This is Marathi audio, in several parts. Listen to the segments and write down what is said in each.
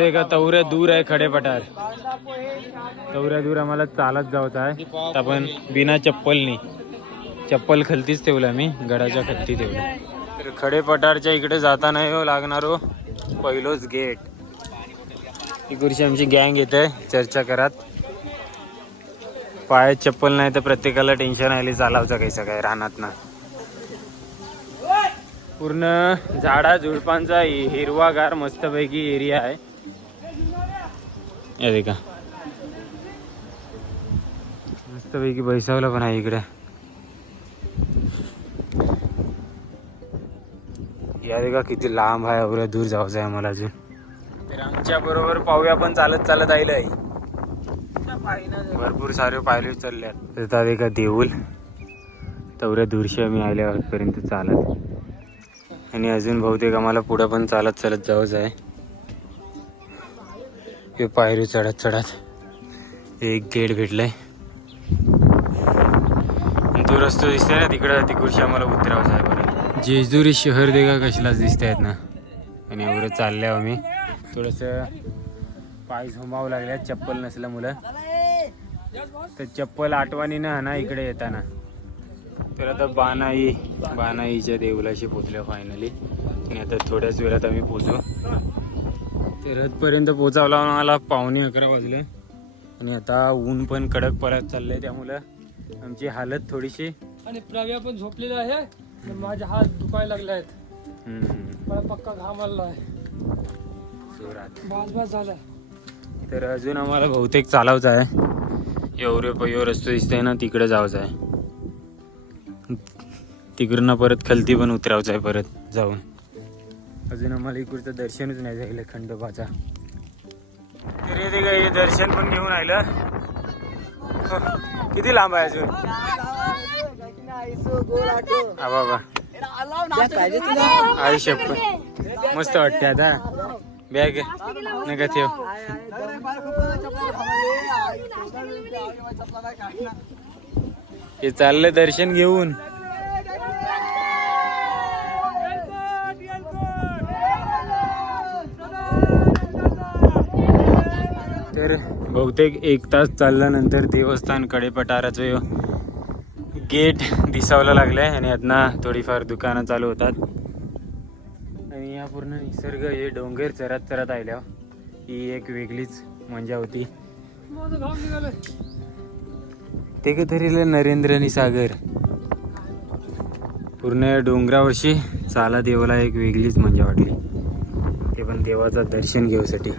ते का तवऱ्या दूर आहे खडे पठार. तवऱ्या दूर आम्हाला चालत जायचं आहे. आपण बिना चप्पलनी. चप्पल खालतीच ठेवलं मी गडाच्या खलती ठेवलं. तर खडे पठारच्या इकडे जाताना हो लागणारो हो पहिलोच गेट इकडची आमची गँग येते चर्चा करत. पायात चप्पल नाही तर प्रत्येकाला टेन्शन आली चालावचं काही सगळं रानात ना. पूर्ण झाडा झुडपांचा हिरवागार मस्तपैकी एरिया आहे. हे देखा. मस्तपैकी बैसावला पण आहे इकडे. या देखा किती लांब आहे एवढ्या दूर जायचं आहे मला अजून. तर आमच्या बरोबर पाहूया पण चालत चालत आईल आहे भरपूर सारे पायले चालले आहेत तर एका देऊल. तेवढ्या दूरशी आम्ही आल्यापर्यंत चालत. आणि अजून बहुतेक आम्हाला पुढं पण चालत चालत जावंच आहे. हे पायरी चढत चढत एक गेट भेटलंय. तो रस्ता दिसतोय ना तिकडं तिकडशी आम्हाला उतरावं आहे जेजुरी शहर देखा कशालाच दिसत आहेत ना. आणि एवढं चालले आम्ही. थोडंसं पाय झोमावं लागल्या चप्पल नसलं मुलं. तर चप्पल आठवणी ना ना इकडे येताना. तर आता बानाई बानाईच्या देवलाशी पोचल्या फायनली आणि आता थोड्याच वेळात आम्ही पोचू. तर हदपर्यंत पोचावला आम्हाला पावणे अकरा वाजले. आणि आता ऊन पण कडक पडत चाललंय त्यामुळं आमची हालत थोडीशी आणि प्रव्या पण झोपलेला आहे. माझे हात दुखायला लागले आहेत. मला पक्का घाम आलेला आहे. जोरात. झाला तर अजून आम्हाला बहुतेक चालावचं आहे. एवढे पयो रस्ते दिसतंय ना तिकडे जायचं आहे. तिकडनं परत खालती पण उतरावचं आहे परत जाऊन. अजून आम्हाला इकडचं दर्शनच नाही झालं खंडोबाचा. तरी ते काही हे दर्शन पण घेऊन राहिलं हो, किती लांब आहे अजून? हा बाबा. आयुष्य पण मस्त वाटते आता. बॅग नका ठेव. हे चाललं दर्शन घेऊन. तर बहुतेक एक तास चालल्यानंतर देवस्थानकडे पठाराचं गेट दिसावला आहे आणि यातनं थोडीफार दुकानं चालू होतात. आणि या पूर्ण निसर्ग हे डोंगर चरत चरत आल्या ही एक वेगळीच मजा होती. ते का नरेंद्रनी नरेंद्र सागर. पूर्ण डोंगरावरशी चाला देवाला एक वेगळीच मजा वाटली. ते पण देवाचं दर्शन घेऊसाठी.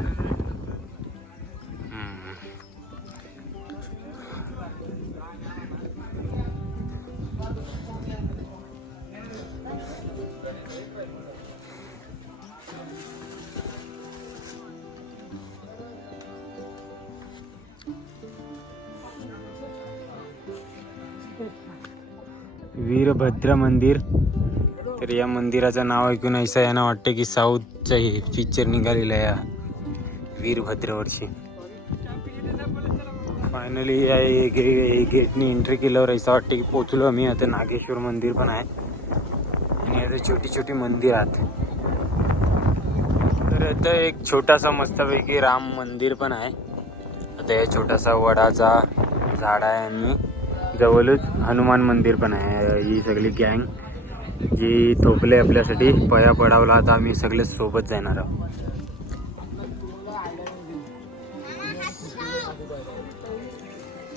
वीरभद्र मंदिर. तर या मंदिराचं नाव ऐकून असं यांना वाटतं की साऊथचं हे पिक्चर निघालेलं आहे या वीरभद्रवरची फायनली या हे गे- गेटनी एंट्री केल्यावर असं वाटतं की पोचलो आम्ही. आता नागेश्वर मंदिर पण आहे. आणि आता छोटी छोटी मंदिर आहेत. तर आता एक छोटासा मस्तपैकी राम मंदिर पण आहे. आता या छोटासा वडाचा झाड आहे आणि जवळच हनुमान मंदिर पण आहे ही सगळी गँग जी थोपले आपल्यासाठी पया पडावला आता आम्ही सगळे सोबत जाणार आहोत.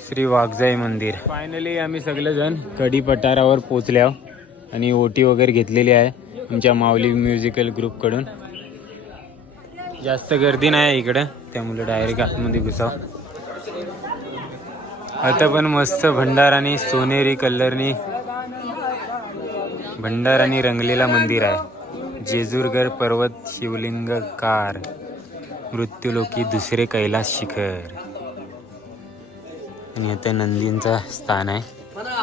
श्री वाघजाई मंदिर. फायनली आम्ही सगळेजण कडी पठारावर पोचले आहो आणि ओटी वगैरे घेतलेली आहे आमच्या माऊली म्युझिकल ग्रुपकडून जास्त गर्दी नाही आहे इकडं त्यामुळे डायरेक्ट आतमध्ये घुसाव. आता पण मस्त भंडारानी सोनेरी कलरनी भंडारानी रंगलेला मंदिर आहे. जेजूरगड पर्वत शिवलिंग कार मृत्यूलोकी दुसरे कैलास शिखर. आणि आता नंदींचा स्थान आहे.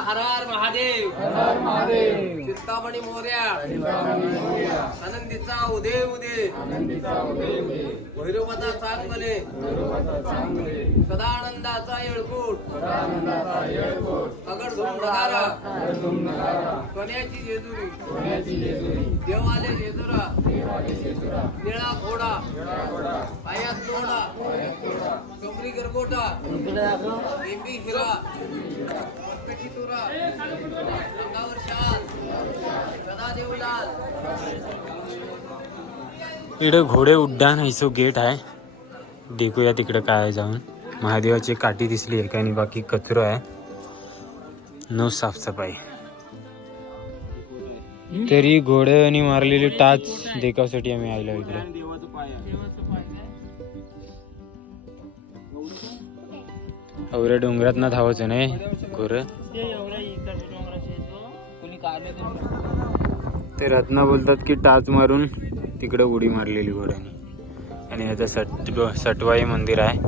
हर हर महादेव. हर महादेव. चिंतामणी मोर्या. आनंदीचा उदय उदे भैरवता चांगले. सदानंदाचा येळकूट. अगड धुम नगारा. सोन्याची जेजुरी. देवाले जेजुरा. निळा घोडा. पाया कोकरी गरगोटा. लिंबी हिरा. पटपेटी तुरा अंगावर शाल गदा देवलाल इकडे घोडे उड्डाण हैसो गेट आहे. देखूया तिकडे काय आहे जाऊन. महादेवाची काठी दिसली आहे आणि बाकी कचरो आहे. नो साफसफाई. तरी घोडे आणि मारलेली टाच देखासाठी आम्ही आलो इकडे. अवऱ्या डोंगरात ना धावायचं नाही खरं. ते रत्ना बोलतात की टाच मारून तिकडे उडी मारलेली घोड्याने. आणि आता सट सटवाई मंदिर आहे.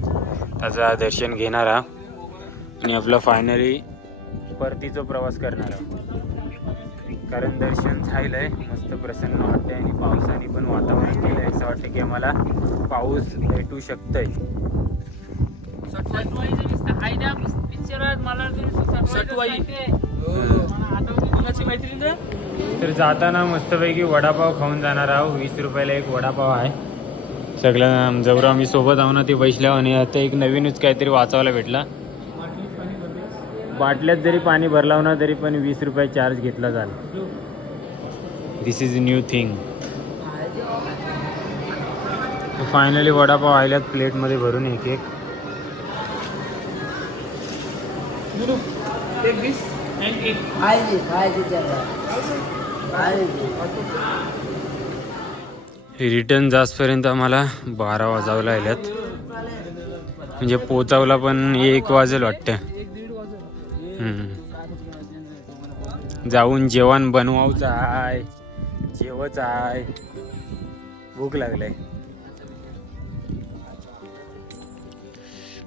त्याचं दर्शन घेणार आहोत. आणि आपला फायनली परतीचा प्रवास करणार आहोत. कारण दर्शन झालंय. मस्त प्रसन्न वाटतंय आणि पावसाने पण वातावरण केलंय. असं वाटतं की आम्हाला पाऊस भेटू शकतंय. आहे तर जाताना मस्तपैकी वडापाव खाऊन जाणार आहोत. वीस रुपयाला एक वडापाव आहे. सगळ्या जेवढं आम्ही सोबत आहो ना ते बैसल्या आणि आता एक नवीनच काहीतरी वाचायला भेटला. बाटल्यात जरी पाणी भरलाव ना तरी पण वीस रुपये चार्ज घेतला जाल this is new thing finally vada pav आल्यात प्लेटमध्ये भरून एक एक रिटर्न जासपर्यंत आम्हाला बारा वाजावला आल्यात म्हणजे पोचावला पण एक वाजेल वाटतं. जाऊन जेवण बनवायचं आहे जेवच आहे भूक लागलाय.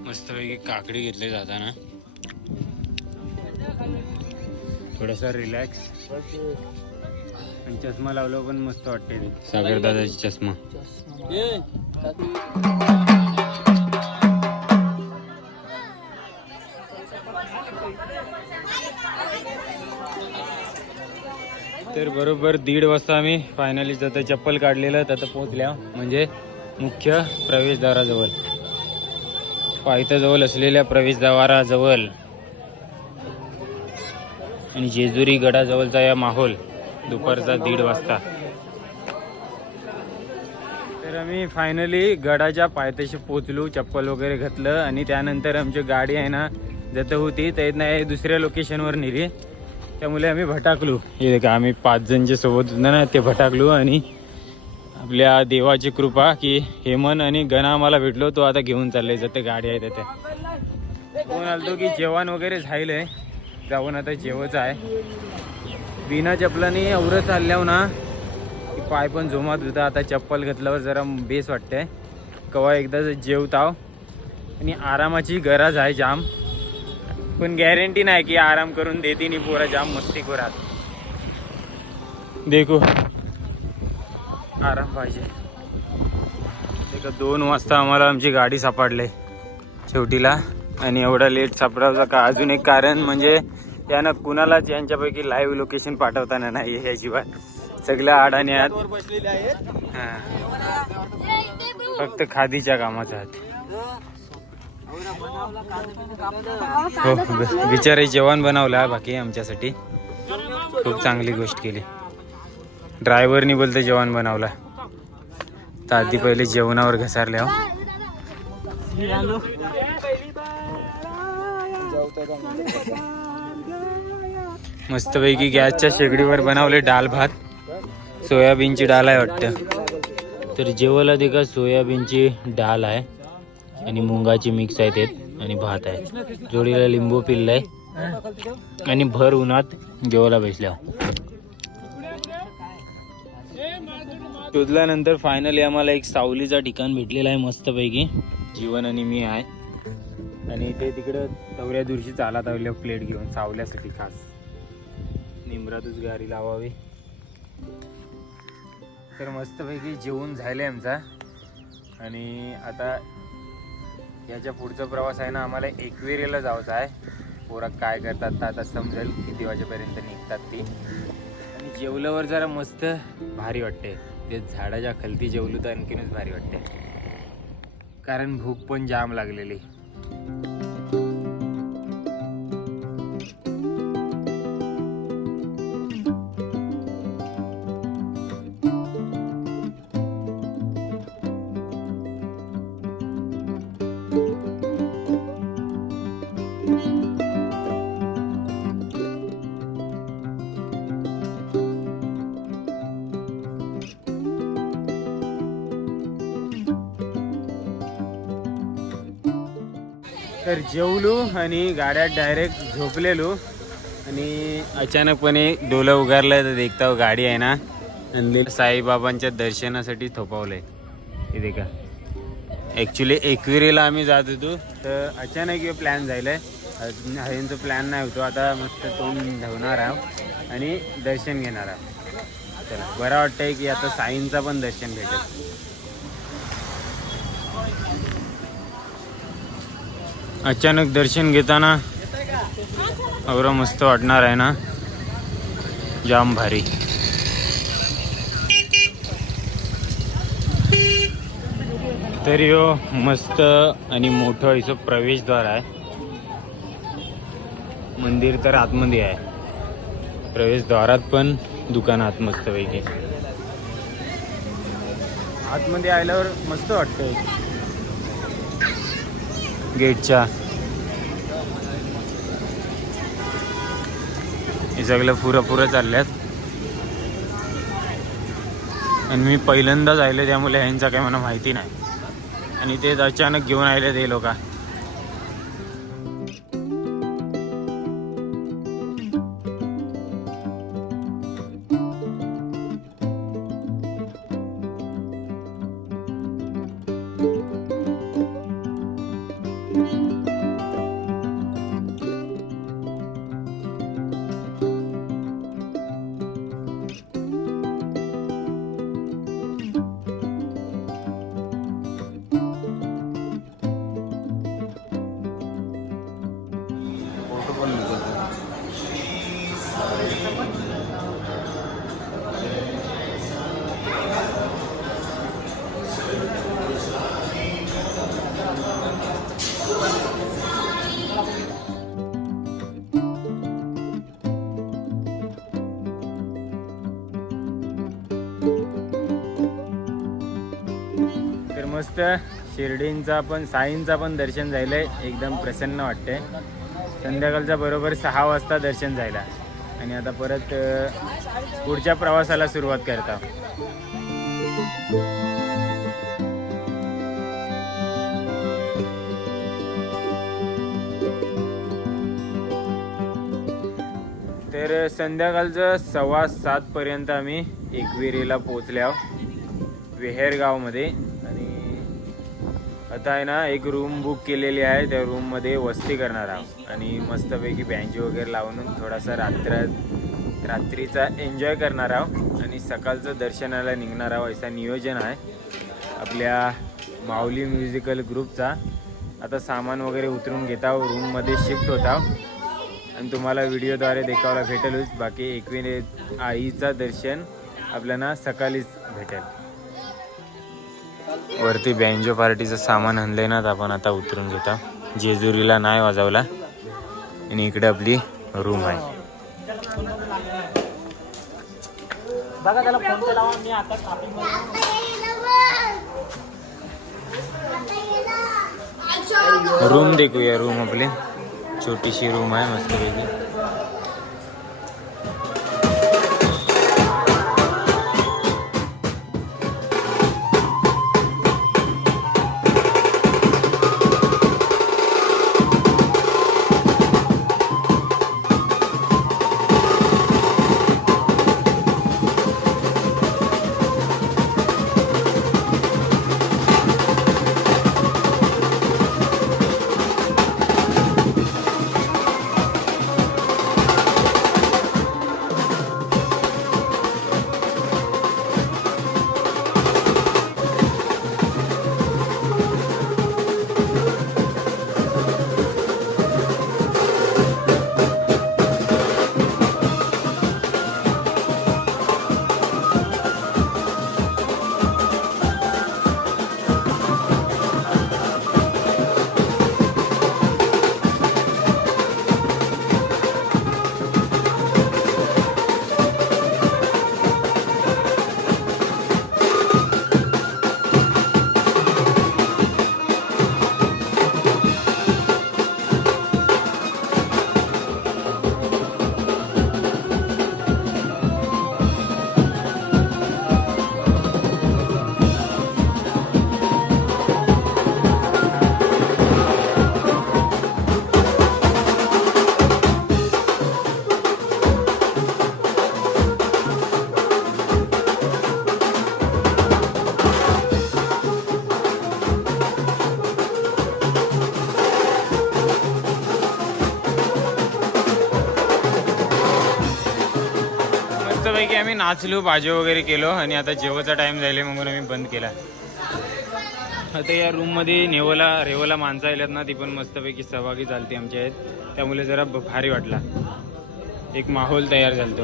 मस्तपैकी काकडी घेतली जाताना. थोडासा रिलॅक्स आणि चष्मा लावलो पण मस्त वाटते सागर दादाची चष्मा. तर बरोबर दीड वाजता आम्ही फायनली जातं चप्पल काढलेलं तिथं पोहोचल्या. म्हणजे मुख्य प्रवेशद्वाराजवळ. पायथ्याजवळ असलेल्या प्रवेशद्वाराजवळ. आणि जेजुरी गडाजवळचा या माहोल दुपारचा दीड वाजता. तर आम्ही फायनली गडाच्या पायथ्याशी पोचलो चप्पल वगैरे घातलं आणि त्यानंतर आमची गाडी आहे ना जत होती तर नाही दुसऱ्या लोकेशनवर नेली. त्यामुळे आम्ही भटाकलो. हे का आम्ही पाच जणच्या सोबत होतो ना ते भटाकलो आणि आपल्या देवाची कृपा की हेमन आणि गणा आम्हाला भेटलो तो आता घेऊन चालले ते गाडी आहे तिथे फोन आलतो की जेवण वगैरे झालंय जाऊन आता जेवच आहे. बिना चपलाने एवढं चालल्यावर ना की पाय पण झोमात होता आता चप्पल घातल्यावर जरा बेस वाटतंय. कवा एकदा जेवताव आणि आरामाची गरज आहे जाम. पण गॅरंटी नाही की आराम करून देते नाही पोरा जाम मस्ती कोरात देखो आराम पाहिजे. दोन वाजता आम्हाला आमची गाडी सापडले. शेवटीला. आणि एवढा लेट सापडावचा का? अजून एक कारण म्हणजे यानं कुणालाच यांच्यापैकी लाईव्ह लोकेशन पाठवताना नाही याशिवाय सगळ्या अडाणी आहेत. फक्त खादीच्या कामाचा आहेत हो बिचारे जेवण बनवलं बाकी आमच्यासाठी. खूप चांगली गोष्ट केली. ड्रायव्हरनी बोलते जेवण बनवलं. तर आधी पहिले जेवणावर घसारल्या हो. मस्तपैकी गॅसच्या शेगडीवर बनवले डाल भात. सोयाबीनची डाल आहे वाटतं. तर जेवायला देखा सोयाबीनची डाल आहे आणि मुंगाची मिक्स आहे त्यात आणि भात आहे. जोडीला लिंबू पिल्लाय आणि भर उन्हात जेवायला बसल्या. शोधल्यानंतर फायनली आम्हाला एक सावलीचा ठिकाण भेटलेलं आहे मस्तपैकी. जीवन आणि मी आहे. आणि ते तिकडं तवऱ्या दिवशी चालत आल्या प्लेट घेऊन सावल्यासाठी खास. निमरातच गाडी लावावी. तर मस्तपैकी जेवून झाले आमचा. आणि आता याच्या पुढचा प्रवास आहे ना आम्हाला एकवेरीला जायचा आहे. पोरा काय करतात तर आता समजेल किती वाजेपर्यंत निघतात ती. आणि जेवल्यावर जरा मस्त भारी वाटते ते झाडाच्या खालती जेवलो तर आणखीनच भारी वाटते कारण भूक पण जाम लागलेली. तर जेवलो आणि गाड्यात डायरेक्ट झोपलेलो. आणि अचानकपणे डोलं उगारलं तर देखता हो गाडी आहे ना. आणि साईबाबांच्या दर्शनासाठी थोपावलंय. इथे देखा. ॲक्च्युली एकविरीला आम्ही जात होतो तर अचानक हे प्लॅन झालं आहे हरींचा प्लॅन नाही होतो. आता मस्त तोंड धावणार आहोत आणि दर्शन घेणार आहोत. चला बरं वाटतंय की आता साईंचा पण दर्शन भेटेल. अचानक दर्शन घेताना एवढं मस्त वाटणार आहे ना? जाम भारी. तरी हो मस्त आणि मोठं असं प्रवेशद्वार आहे. मंदिर तर आतमध्ये आहे. प्रवेशद्वारात पण दुकान आत मस्तपैकी. आतमध्ये आल्यावर मस्त वाटतंय. गेटच्या. हे सगळं पुरं पुरं चालल्यात. आणि मी पहिल्यांदाच आले त्यामुळे ह्यांचा काही मला माहिती नाही. आणि तेच अचानक घेऊन आले ते लोक. मस्त. शिर्डींचा पण साईंचा पण दर्शन झालंय. एकदम प्रसन्न वाटते संध्याकाळचा बरोबर सहा वाजता दर्शन झाला. आणि आता परत पुढच्या प्रवासाला सुरुवात करता. तर संध्याकाळचं सव्वा सातपर्यंत आम्ही एकविरीला पोहोचल्या विहेरगावमध्ये. विहेर गावमध्ये आता आहे ना एक रूम बुक केलेली आहे. त्या रूममध्ये वस्ती करणार आहोत. आणि मस्तपैकी बँजो वगैरे लावून थोडासा रात्र रात्रीचा एन्जॉय करणार आहोत. आणि सकाळचं दर्शनाला निघणार आहोत. असा नियोजन आहे. आपल्या माऊली म्युझिकल ग्रुपचा आता सामान वगैरे उतरून घेत रूममध्ये शिफ्ट होत आणि तुम्हाला व्हिडिओद्वारे देखावला भेटेलच. बाकी एकविरे आईचा दर्शन आपल्याला सकाळीच भेटेल. वरती बँजो पार्टीचं सामान आणलंय ना तर आपण आता उतरून घेता. जेजुरीला नाही वाजवला. आणि इकडे आपली रूम आहे. रूम देखूया रूम आपली. छोटीशी रूम आहे मस्तपैकी. आम्ही नाचलो भाजी वगैरे केलो आणि आता जेवायचा टाइम झाले म्हणून आम्ही बंद केला. आता या रूममध्ये नेवला रेवला माणसं आल्यात ना ती पण मस्तपैकी सहभागी चालते आमच्या आहेत. त्यामुळे जरा ब- भारी वाटला. एक माहोल तयार झालतो.